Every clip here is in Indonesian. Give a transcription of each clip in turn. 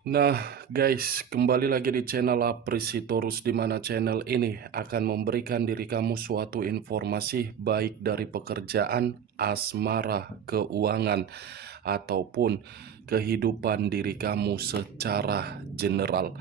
Nah, guys, kembali lagi di channel Apresitorus, di mana channel ini akan memberikan diri kamu suatu informasi baik dari pekerjaan, asmara, keuangan, ataupun kehidupan diri kamu secara general.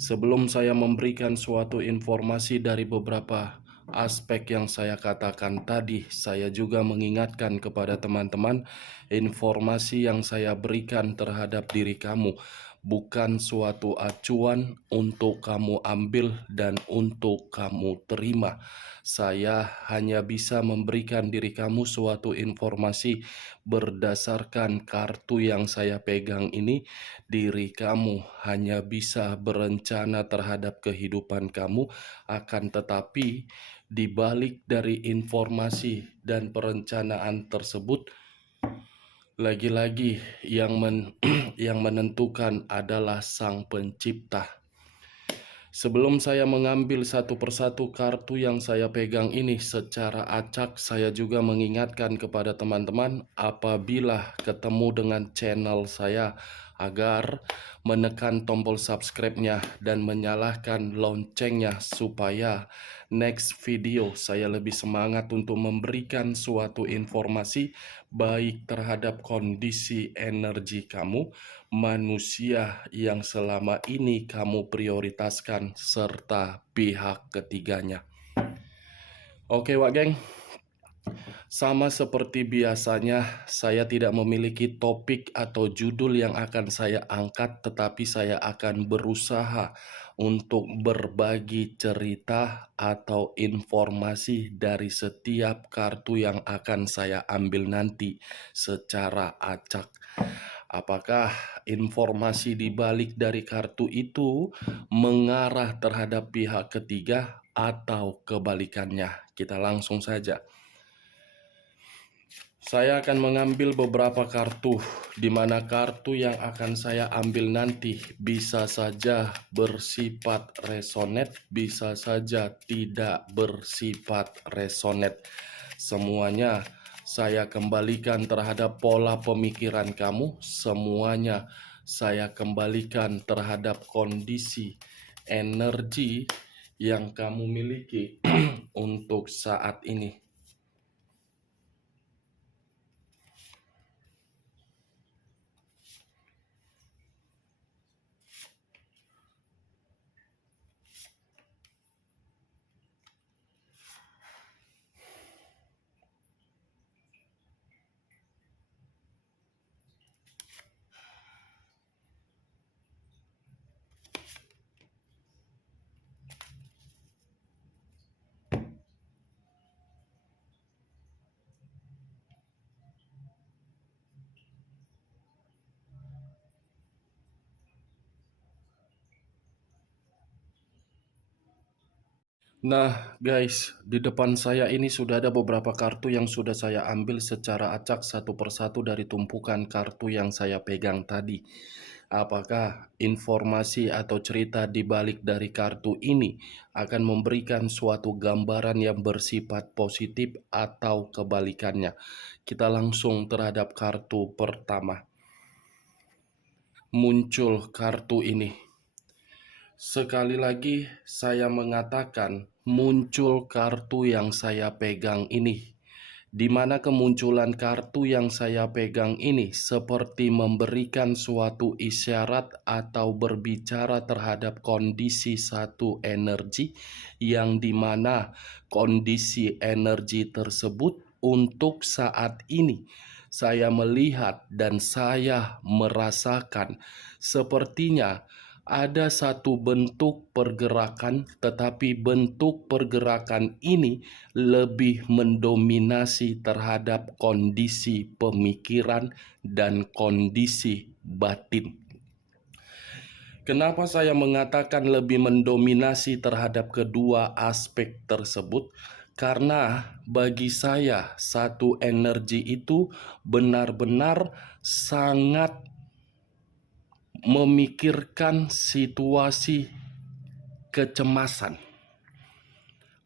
Sebelum saya memberikan suatu informasi dari beberapa aspek yang saya katakan tadi, saya juga mengingatkan kepada teman-teman, informasi yang saya berikan terhadap diri kamu bukan suatu acuan untuk kamu ambil dan untuk kamu terima. Saya hanya bisa memberikan diri kamu suatu informasi berdasarkan kartu yang saya pegang ini. Diri kamu hanya bisa berencana terhadap kehidupan kamu, akan tetapi di balik dari informasi dan perencanaan tersebut, lagi-lagi yang menentukan adalah Sang Pencipta. Sebelum saya mengambil satu persatu kartu yang saya pegang ini secara acak, saya juga mengingatkan kepada teman-teman apabila ketemu dengan channel saya agar menekan tombol subscribe-nya dan menyalakan loncengnya supaya next video saya lebih semangat untuk memberikan suatu informasi baik terhadap kondisi energi kamu, manusia yang selama ini kamu prioritaskan, serta pihak ketiganya. Oke, Wak Geng. Sama seperti biasanya, saya tidak memiliki topik atau judul yang akan saya angkat, tetapi saya akan berusaha untuk berbagi cerita atau informasi dari setiap kartu yang akan saya ambil nanti secara acak. Apakah informasi di balik dari kartu itu mengarah terhadap pihak ketiga atau kebalikannya? Kita langsung saja. Saya akan mengambil beberapa kartu, di mana kartu yang akan saya ambil nanti bisa saja bersifat resonate, bisa saja tidak bersifat resonate. Semuanya saya kembalikan terhadap pola pemikiran kamu, semuanya saya kembalikan terhadap kondisi energi yang kamu miliki untuk saat ini. Nah, guys, di depan saya ini sudah ada beberapa kartu yang sudah saya ambil secara acak satu persatu dari tumpukan kartu yang saya pegang tadi. Apakah informasi atau cerita di balik dari kartu ini akan memberikan suatu gambaran yang bersifat positif atau kebalikannya? Kita langsung terhadap kartu pertama. Muncul kartu ini. Sekali lagi saya mengatakan muncul kartu yang saya pegang ini, di mana kemunculan kartu yang saya pegang ini seperti memberikan suatu isyarat atau berbicara terhadap kondisi satu energi, yang dimana kondisi energi tersebut untuk saat ini saya melihat dan saya merasakan sepertinya ada satu bentuk pergerakan, tetapi bentuk pergerakan ini lebih mendominasi terhadap kondisi pemikiran dan kondisi batin. Kenapa saya mengatakan lebih mendominasi terhadap kedua aspek tersebut? Karena bagi saya, satu energi itu benar-benar sangat memikirkan situasi kecemasan.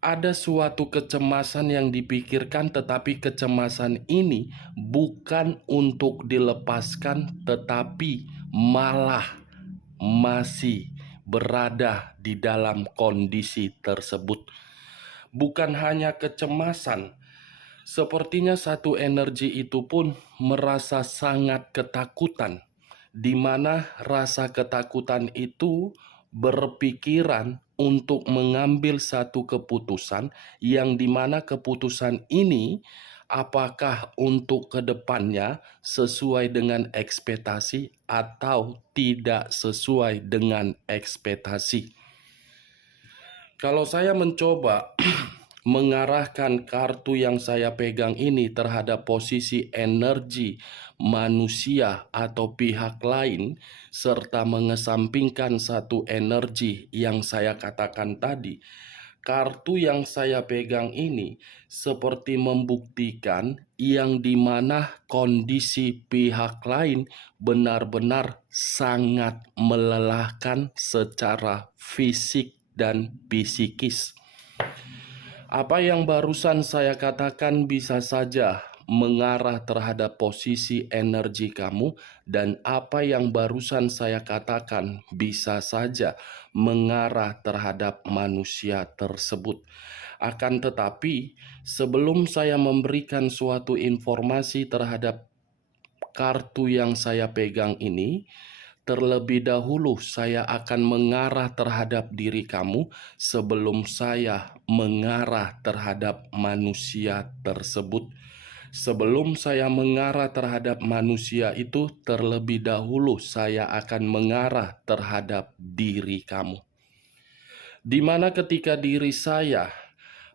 Ada suatu kecemasan yang dipikirkan, tetapi kecemasan ini bukan untuk dilepaskan, tetapi malah masih berada di dalam kondisi tersebut. Bukan hanya kecemasan, sepertinya satu energi itu pun merasa sangat ketakutan, di mana rasa ketakutan itu berpikiran untuk mengambil satu keputusan yang dimana keputusan ini apakah untuk kedepannya sesuai dengan ekspektasi atau tidak sesuai dengan ekspektasi. Kalau saya mencoba mengarahkan kartu yang saya pegang ini terhadap posisi energi manusia atau pihak lain, serta mengesampingkan satu energi yang saya katakan tadi, kartu yang saya pegang ini seperti membuktikan yang dimana kondisi pihak lain benar-benar sangat melelahkan secara fisik dan psikis. Apa yang barusan saya katakan bisa saja mengarah terhadap posisi energi kamu, dan apa yang barusan saya katakan bisa saja mengarah terhadap manusia tersebut. Akan tetapi, sebelum saya memberikan suatu informasi terhadap kartu yang saya pegang ini, terlebih dahulu saya akan mengarah terhadap diri kamu sebelum saya mengarah terhadap manusia tersebut. Sebelum saya mengarah terhadap manusia itu, terlebih dahulu saya akan mengarah terhadap diri kamu. Di mana ketika diri saya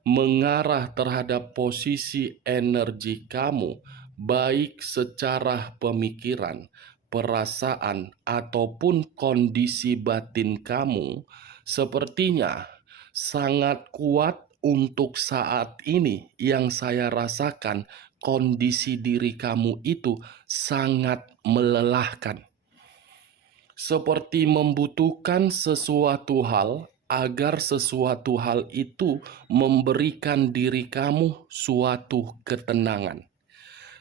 mengarah terhadap posisi energi kamu, baik secara pemikiran, perasaan, ataupun kondisi batin kamu, sepertinya sangat kuat untuk saat ini yang saya rasakan. Kondisi diri kamu itu sangat melelahkan, seperti membutuhkan sesuatu hal agar sesuatu hal itu memberikan diri kamu suatu ketenangan,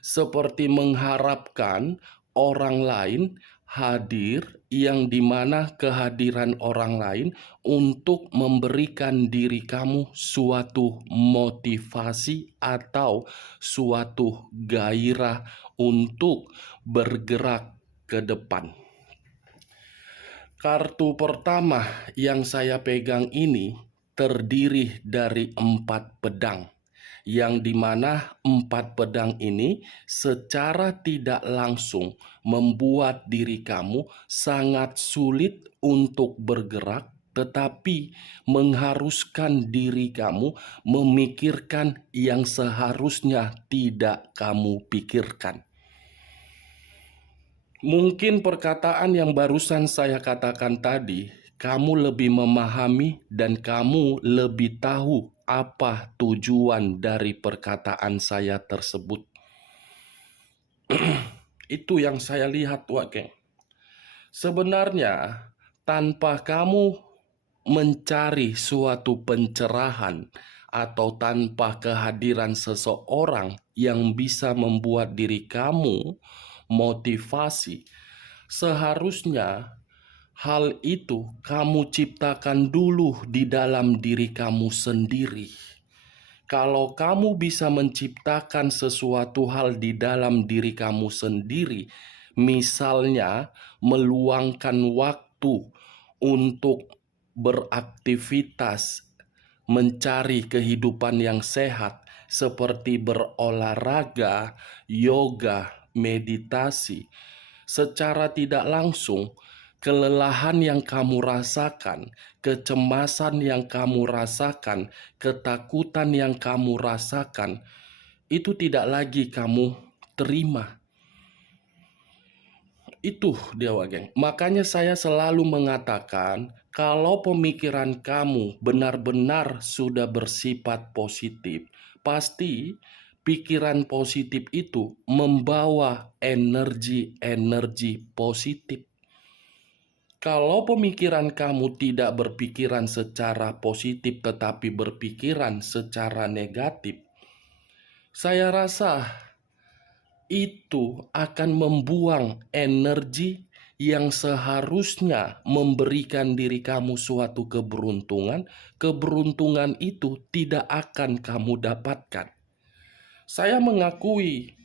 seperti mengharapkan orang lain hadir, yang dimana kehadiran orang lain untuk memberikan diri kamu suatu motivasi atau suatu gairah untuk bergerak ke depan. Kartu pertama yang saya pegang ini terdiri dari 4 pedang, yang dimana 4 pedang ini secara tidak langsung membuat diri kamu sangat sulit untuk bergerak, tetapi mengharuskan diri kamu memikirkan yang seharusnya tidak kamu pikirkan. Mungkin perkataan yang barusan saya katakan tadi, kamu lebih memahami dan kamu lebih tahu apa tujuan dari perkataan saya tersebut. Itu yang saya lihat, Wak. Sebenarnya, tanpa kamu mencari suatu pencerahan atau tanpa kehadiran seseorang yang bisa membuat diri kamu motivasi, seharusnya hal itu kamu ciptakan dulu di dalam diri kamu sendiri. Kalau kamu bisa menciptakan sesuatu hal di dalam diri kamu sendiri, misalnya meluangkan waktu untuk beraktivitas, mencari kehidupan yang sehat, seperti berolahraga, yoga, meditasi, secara tidak langsung, kelelahan yang kamu rasakan, kecemasan yang kamu rasakan, ketakutan yang kamu rasakan, itu tidak lagi kamu terima. Itu dia, Wak. Makanya saya selalu mengatakan, kalau pemikiran kamu benar-benar sudah bersifat positif, pasti pikiran positif itu membawa energi-energi positif. Kalau pemikiran kamu tidak berpikiran secara positif tetapi berpikiran secara negatif, saya rasa itu akan membuang energi yang seharusnya memberikan diri kamu suatu keberuntungan, keberuntungan itu tidak akan kamu dapatkan. Saya mengakui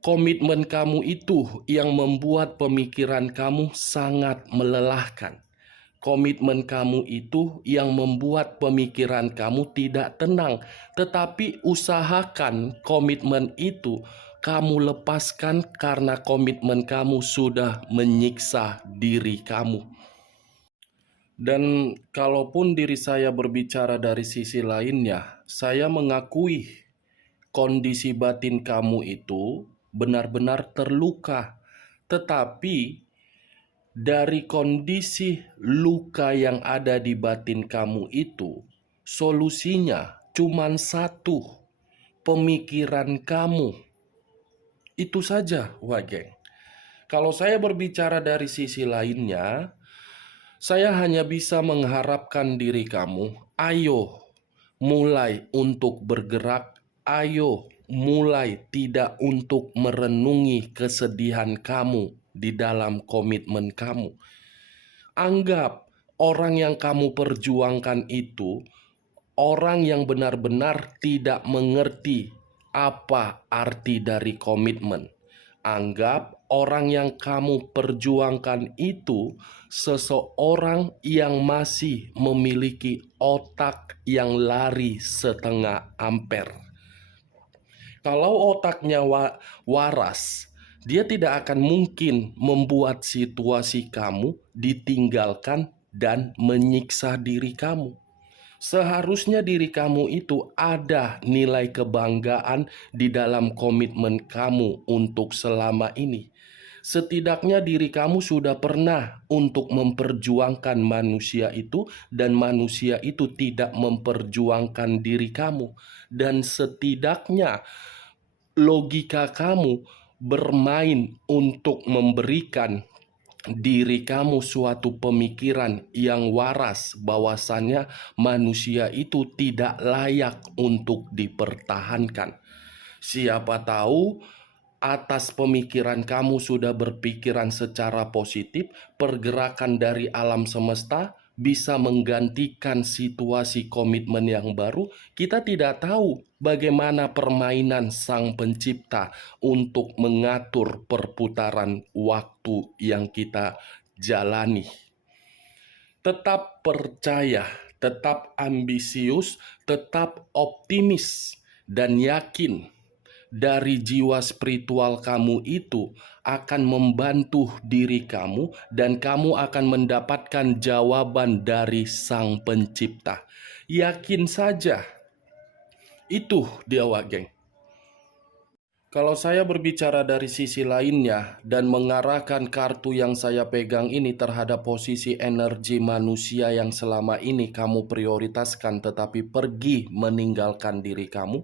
komitmen kamu itu yang membuat pemikiran kamu sangat melelahkan. Komitmen kamu itu yang membuat pemikiran kamu tidak tenang. Tetapi usahakan komitmen itu kamu lepaskan karena komitmen kamu sudah menyiksa diri kamu. Dan kalaupun diri saya berbicara dari sisi lainnya, saya mengakui kondisi batin kamu itu benar-benar terluka. Tetapi dari kondisi luka yang ada di batin kamu itu, solusinya cuma satu, pemikiran kamu. Itu saja, Wageng. Kalau saya berbicara dari sisi lainnya, saya hanya bisa mengharapkan diri kamu, ayo mulai untuk bergerak, ayo mulai tidak untuk merenungi kesedihan kamu di dalam komitmen kamu. Anggap orang yang kamu perjuangkan itu orang yang benar-benar tidak mengerti apa arti dari komitmen. Anggap orang yang kamu perjuangkan itu seseorang yang masih memiliki otak yang lari setengah ampere. Kalau otaknya waras, dia tidak akan mungkin membuat situasi kamu ditinggalkan dan menyiksa diri kamu. Seharusnya diri kamu itu ada nilai kebanggaan di dalam komitmen kamu untuk selama ini. Setidaknya diri kamu sudah pernah untuk memperjuangkan manusia itu dan manusia itu tidak memperjuangkan diri kamu. Dan setidaknya logika kamu bermain untuk memberikan diri kamu suatu pemikiran yang waras bahwasannya manusia itu tidak layak untuk dipertahankan. Siapa tahu atas pemikiran kamu sudah berpikiran secara positif, pergerakan dari alam semesta bisa menggantikan situasi komitmen yang baru. Kita tidak tahu bagaimana permainan Sang Pencipta untuk mengatur perputaran waktu yang kita jalani. Tetap percaya, tetap ambisius, tetap optimis, dan yakin dari jiwa spiritual kamu itu akan membantu diri kamu dan kamu akan mendapatkan jawaban dari Sang Pencipta. Yakin saja. Itu dia, Wageng. Kalau saya berbicara dari sisi lainnya dan mengarahkan kartu yang saya pegang ini terhadap posisi energi manusia yang selama ini kamu prioritaskan tetapi pergi meninggalkan diri kamu,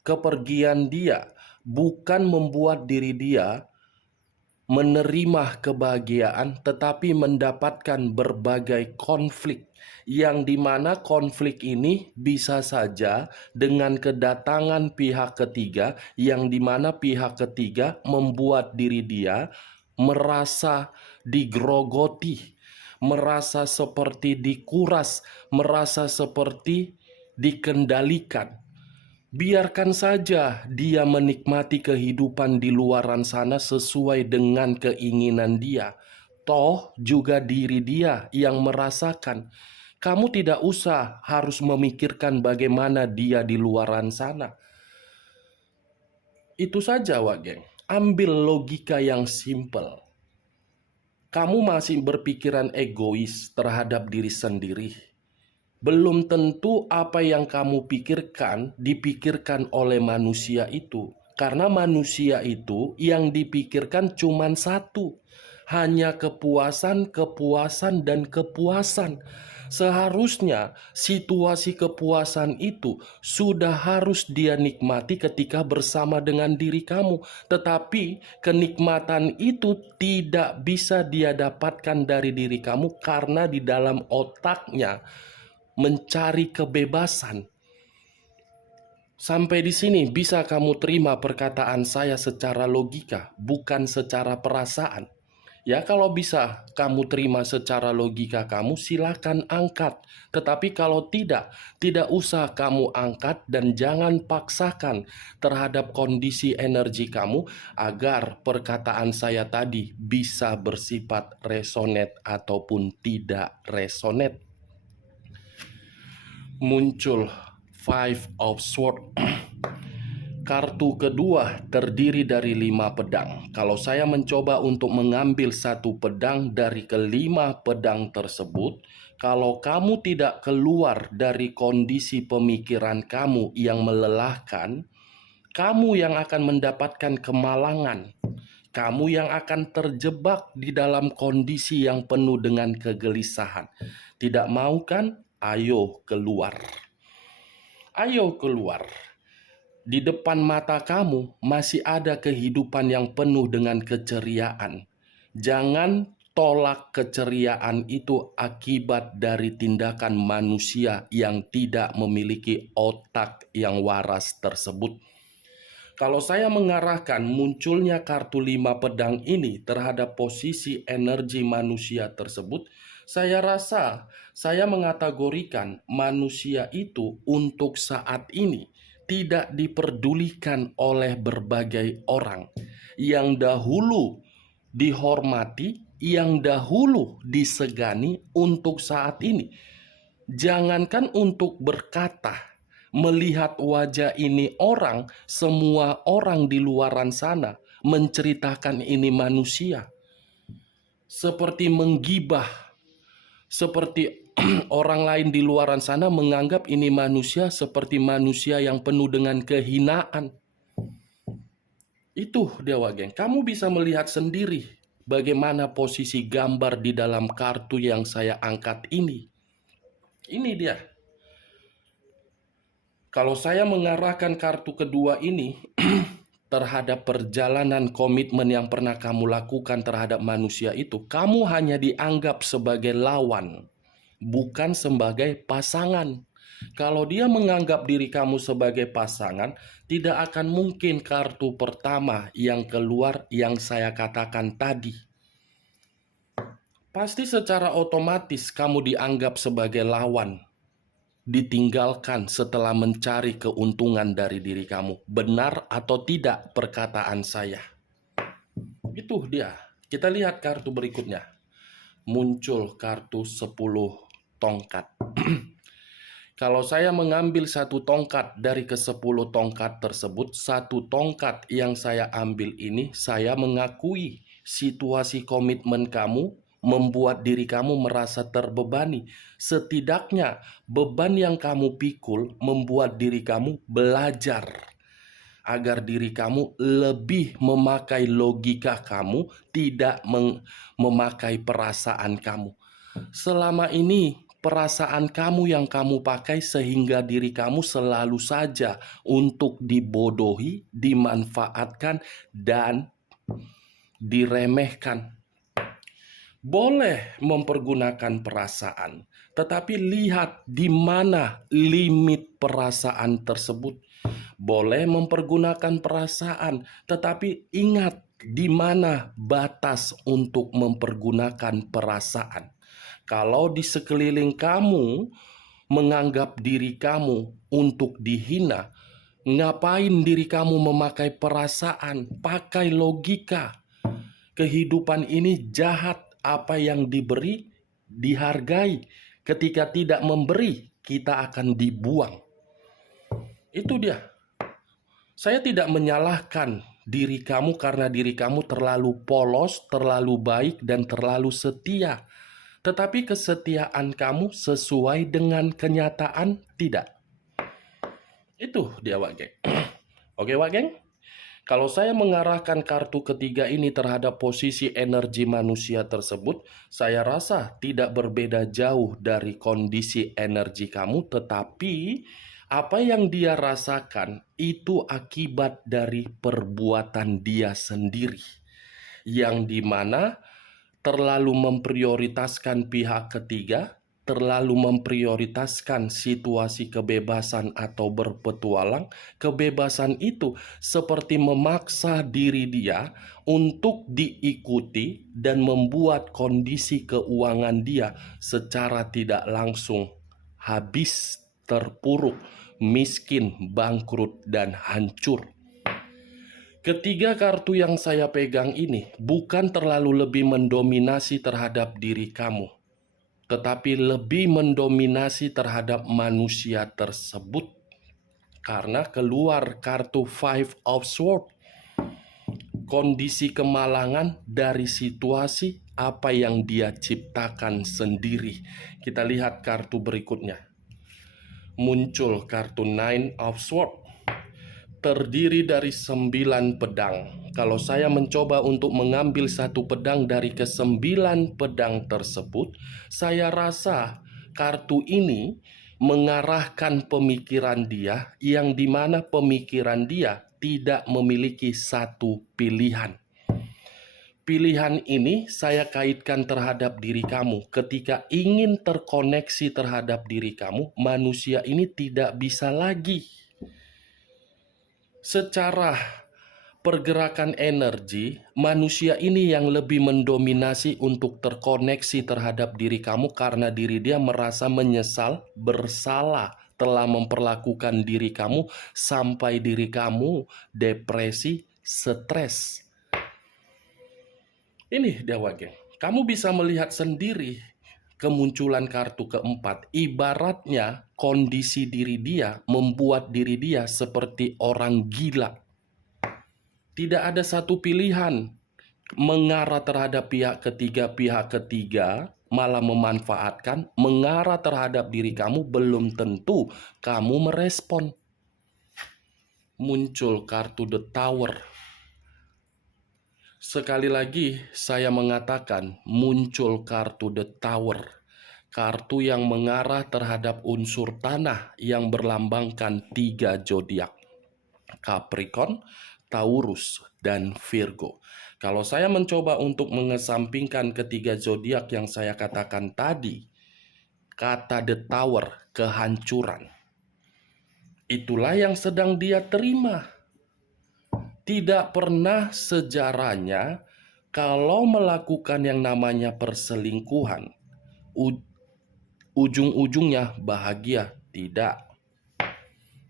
kepergian dia bukan membuat diri dia menerima kebahagiaan, tetapi mendapatkan berbagai konflik, yang dimana konflik ini bisa saja dengan kedatangan pihak ketiga, yang dimana pihak ketiga membuat diri dia merasa digrogoti, merasa seperti dikuras, merasa seperti dikendalikan. Biarkan saja dia menikmati kehidupan di luaran sana sesuai dengan keinginan dia. Toh juga diri dia yang merasakan. Kamu tidak usah harus memikirkan bagaimana dia di luaran sana. Itu saja, Wageng. Ambil logika yang simpel. Kamu masih berpikiran egois terhadap diri sendiri. Belum tentu apa yang kamu pikirkan dipikirkan oleh manusia itu. Karena manusia itu yang dipikirkan cuma satu. Hanya kepuasan, kepuasan, dan kepuasan. Seharusnya situasi kepuasan itu sudah harus dia nikmati ketika bersama dengan diri kamu. Tetapi kenikmatan itu tidak bisa dia dapatkan dari diri kamu karena di dalam otaknya mencari kebebasan. Sampai di sini bisa kamu terima perkataan saya secara logika, bukan secara perasaan. Ya, kalau bisa kamu terima secara logika kamu, silakan angkat. Tetapi kalau tidak, tidak usah kamu angkat dan jangan paksakan terhadap kondisi energi kamu agar perkataan saya tadi bisa bersifat resonate ataupun tidak resonate. Muncul Five of Swords. Kartu kedua terdiri dari 5 pedang. Kalau saya mencoba untuk mengambil satu pedang dari kelima pedang tersebut, kalau kamu tidak keluar dari kondisi pemikiran kamu yang melelahkan, kamu yang akan mendapatkan kemalangan. Kamu yang akan terjebak di dalam kondisi yang penuh dengan kegelisahan. Tidak mau kan? Ayo keluar. Ayo keluar. Di depan mata kamu masih ada kehidupan yang penuh dengan keceriaan. Jangan tolak keceriaan itu akibat dari tindakan manusia yang tidak memiliki otak yang waras tersebut. Kalau saya mengarahkan munculnya kartu 5 pedang ini terhadap posisi energi manusia tersebut, saya rasa saya mengategorikan manusia itu untuk saat ini tidak diperdulikan oleh berbagai orang yang dahulu dihormati, yang dahulu disegani untuk saat ini. Jangankan untuk berkata, melihat wajah ini orang, semua orang di luaran sana menceritakan ini manusia. Seperti menggibah, seperti orang lain di luaran sana menganggap ini manusia seperti manusia yang penuh dengan kehinaan. Itu Dewa Geng, kamu bisa melihat sendiri bagaimana posisi gambar di dalam kartu yang saya angkat ini. Ini dia. Kalau saya mengarahkan kartu kedua ini terhadap perjalanan komitmen yang pernah kamu lakukan terhadap manusia itu, kamu hanya dianggap sebagai lawan, bukan sebagai pasangan. Kalau dia menganggap diri kamu sebagai pasangan, tidak akan mungkin kartu pertama yang keluar yang saya katakan tadi. Pasti secara otomatis kamu dianggap sebagai lawan, ditinggalkan setelah mencari keuntungan dari diri kamu. Benar atau tidak perkataan saya? Itu dia. Kita lihat kartu berikutnya. Muncul kartu 10 tongkat. Kalau saya mengambil satu tongkat dari ke-10 tongkat tersebut, satu tongkat yang saya ambil ini, saya mengakui situasi komitmen kamu membuat diri kamu merasa terbebani. Setidaknya beban yang kamu pikul membuat diri kamu belajar agar diri kamu lebih memakai logika kamu, tidak memakai perasaan kamu. Selama ini perasaan kamu yang kamu pakai sehingga diri kamu selalu saja untuk dibodohi, dimanfaatkan, dan diremehkan. Boleh mempergunakan perasaan, tetapi lihat di mana limit perasaan tersebut. Boleh mempergunakan perasaan, tetapi ingat di mana batas untuk mempergunakan perasaan. Kalau di sekeliling kamu menganggap diri kamu untuk dihina, ngapain diri kamu memakai perasaan? Pakai logika. Kehidupan ini jahat. Apa yang diberi, dihargai. Ketika tidak memberi, kita akan dibuang. Itu dia. Saya tidak menyalahkan diri kamu karena diri kamu terlalu polos, terlalu baik, dan terlalu setia. Tetapi kesetiaan kamu sesuai dengan kenyataan tidak. Itu dia Wak Geng. Oke Wak Geng? Kalau saya mengarahkan kartu ketiga ini terhadap posisi energi manusia tersebut, saya rasa tidak berbeda jauh dari kondisi energi kamu, tetapi apa yang dia rasakan itu akibat dari perbuatan dia sendiri, yang dimana terlalu memprioritaskan pihak ketiga, terlalu memprioritaskan situasi kebebasan atau berpetualang, kebebasan itu seperti memaksa diri dia untuk diikuti dan membuat kondisi keuangan dia secara tidak langsung habis, terpuruk, miskin, bangkrut, dan hancur. Ketiga kartu yang saya pegang ini bukan terlalu lebih mendominasi terhadap diri kamu, tetapi lebih mendominasi terhadap manusia tersebut. Karena keluar kartu Five of Swords, kondisi kemalangan dari situasi apa yang dia ciptakan sendiri. Kita lihat kartu berikutnya. Muncul kartu Nine of Swords, terdiri dari 9 pedang. Kalau saya mencoba untuk mengambil satu pedang dari ke-9 pedang tersebut, saya rasa kartu ini mengarahkan pemikiran dia, yang dimana pemikiran dia tidak memiliki satu pilihan. Pilihan ini saya kaitkan terhadap diri kamu. Ketika ingin terkoneksi terhadap diri kamu, manusia ini tidak bisa lagi. Secara pergerakan energi, manusia ini yang lebih mendominasi untuk terkoneksi terhadap diri kamu karena diri dia merasa menyesal, bersalah telah memperlakukan diri kamu sampai diri kamu depresi, stres. Ini dia geng. Kamu bisa melihat sendiri kemunculan kartu keempat. Ibaratnya kondisi diri dia membuat diri dia seperti orang gila. Tidak ada satu pilihan, mengarah terhadap pihak ketiga malah memanfaatkan, mengarah terhadap diri kamu belum tentu kamu merespon. Muncul kartu The Tower. Sekali lagi saya mengatakan muncul kartu The Tower. Kartu yang mengarah terhadap unsur tanah yang berlambangkan 3 zodiak. Capricorn, Taurus, dan Virgo. Kalau saya mencoba untuk mengesampingkan ketiga zodiak yang saya katakan tadi, kata The Tower, kehancuran. Itulah yang sedang dia terima. Tidak pernah sejarahnya kalau melakukan yang namanya perselingkuhan, ujung-ujungnya bahagia. Tidak.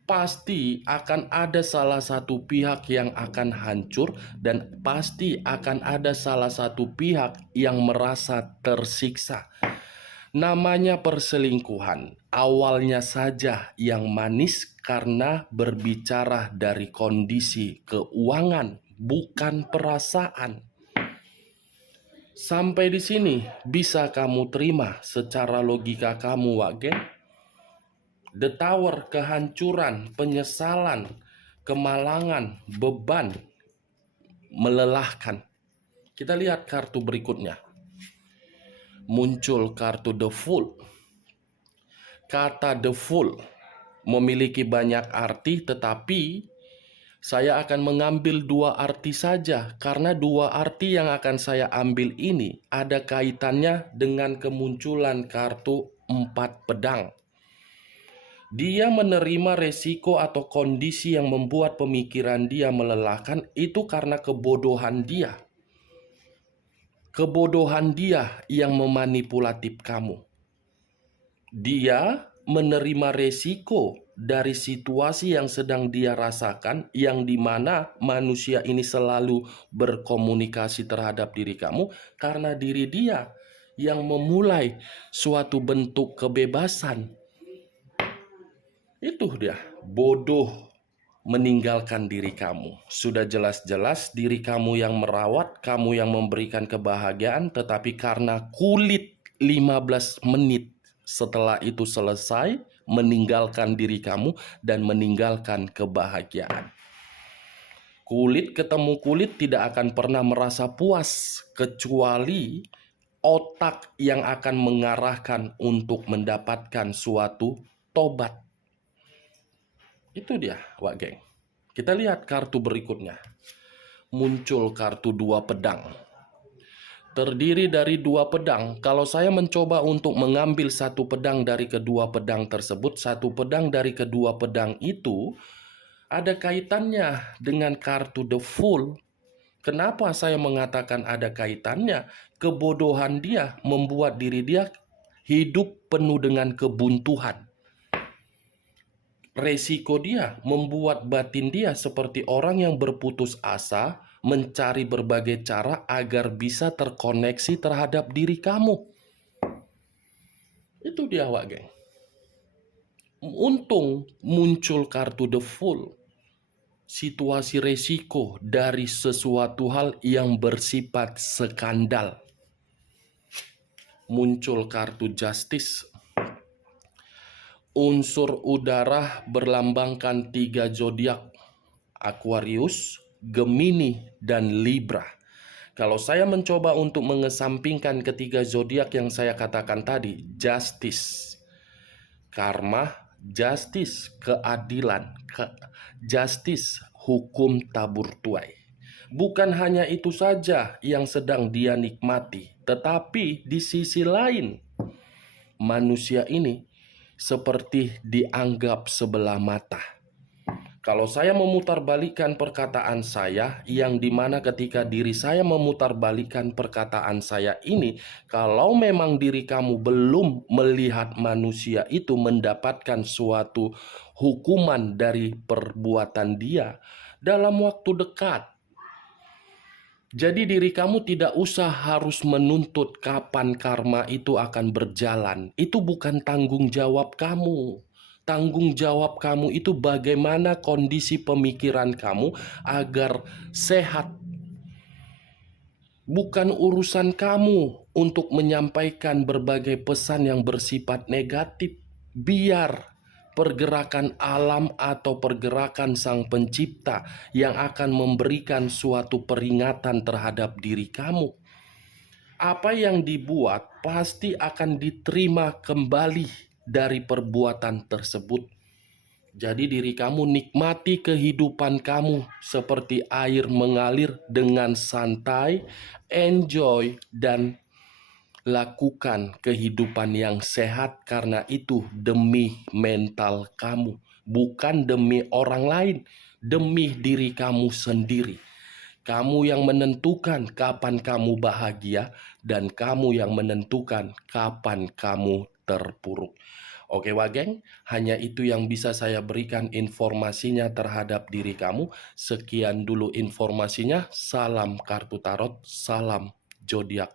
Pasti akan ada salah satu pihak yang akan hancur dan pasti akan ada salah satu pihak yang merasa tersiksa. Namanya perselingkuhan, awalnya saja yang manis karena berbicara dari kondisi keuangan, bukan perasaan. Sampai di sini bisa kamu terima secara logika kamu, Wagen? The Tower, kehancuran, penyesalan, kemalangan, beban, melelahkan. Kita lihat kartu berikutnya. Muncul kartu The Fool. Kata The Fool memiliki banyak arti, tetapi saya akan mengambil 2 arti saja, karena 2 arti yang akan saya ambil ini ada kaitannya dengan kemunculan kartu 4 pedang. Dia menerima resiko atau kondisi yang membuat pemikiran dia melelahkan itu karena kebodohan dia. Kebodohan dia yang memanipulatif kamu. Dia menerima resiko dari situasi yang sedang dia rasakan, yang dimana manusia ini selalu berkomunikasi terhadap diri kamu karena diri dia yang memulai suatu bentuk kebebasan. Itu dia, bodoh meninggalkan diri kamu. Sudah jelas-jelas diri kamu yang merawat, kamu yang memberikan kebahagiaan, tetapi karena kulit 15 menit setelah itu selesai, meninggalkan diri kamu dan meninggalkan kebahagiaan. Kulit ketemu kulit tidak akan pernah merasa puas, kecuali otak yang akan mengarahkan untuk mendapatkan suatu tobat. Itu dia, Wak Geng. Kita lihat kartu berikutnya. Muncul kartu 2 pedang. terdiri dari dua pedang. Kalau saya mencoba untuk mengambil satu pedang dari kedua pedang tersebut, satu pedang dari kedua pedang itu ada kaitannya dengan kartu The Fool. Kenapa saya mengatakan ada kaitannya? Kebodohan dia membuat diri dia hidup penuh dengan kebuntuan. Resiko dia membuat batin dia seperti orang yang berputus asa, mencari berbagai cara agar bisa terkoneksi terhadap diri kamu. Itu dia, Wak Geng. Untung muncul kartu The Fool. Situasi resiko dari sesuatu hal yang bersifat skandal. Muncul kartu Justice. Unsur udara berlambangkan 3 zodiak: Aquarius, Gemini, dan Libra. Kalau saya mencoba untuk mengesampingkan ketiga zodiak yang saya katakan tadi, justice, karma, justice, keadilan, justice, hukum tabur tuai. Bukan hanya itu saja yang sedang dia nikmati, tetapi di sisi lain, manusia ini seperti dianggap sebelah mata. Kalau saya memutarbalikkan perkataan saya, yang dimana ketika diri saya memutarbalikkan perkataan saya ini, kalau memang diri kamu belum melihat manusia itu mendapatkan suatu hukuman dari perbuatan dia dalam waktu dekat, jadi diri kamu tidak usah harus menuntut kapan karma itu akan berjalan. Itu bukan tanggung jawab kamu. Tanggung jawab kamu itu bagaimana kondisi pemikiran kamu agar sehat. Bukan urusan kamu untuk menyampaikan berbagai pesan yang bersifat negatif. Biar pergerakan alam atau pergerakan Sang Pencipta yang akan memberikan suatu peringatan terhadap diri kamu. Apa yang dibuat pasti akan diterima kembali dari perbuatan tersebut. Jadi diri kamu nikmati kehidupan kamu seperti air mengalir dengan santai, enjoy, dan lakukan kehidupan yang sehat karena itu demi mental kamu, bukan demi orang lain, demi diri kamu sendiri. Kamu yang menentukan kapan kamu bahagia dan kamu yang menentukan kapan kamu terpuruk. Oke, Wageng, hanya itu yang bisa saya berikan informasinya terhadap diri kamu. Sekian dulu informasinya. Salam kartu tarot, salam zodiak.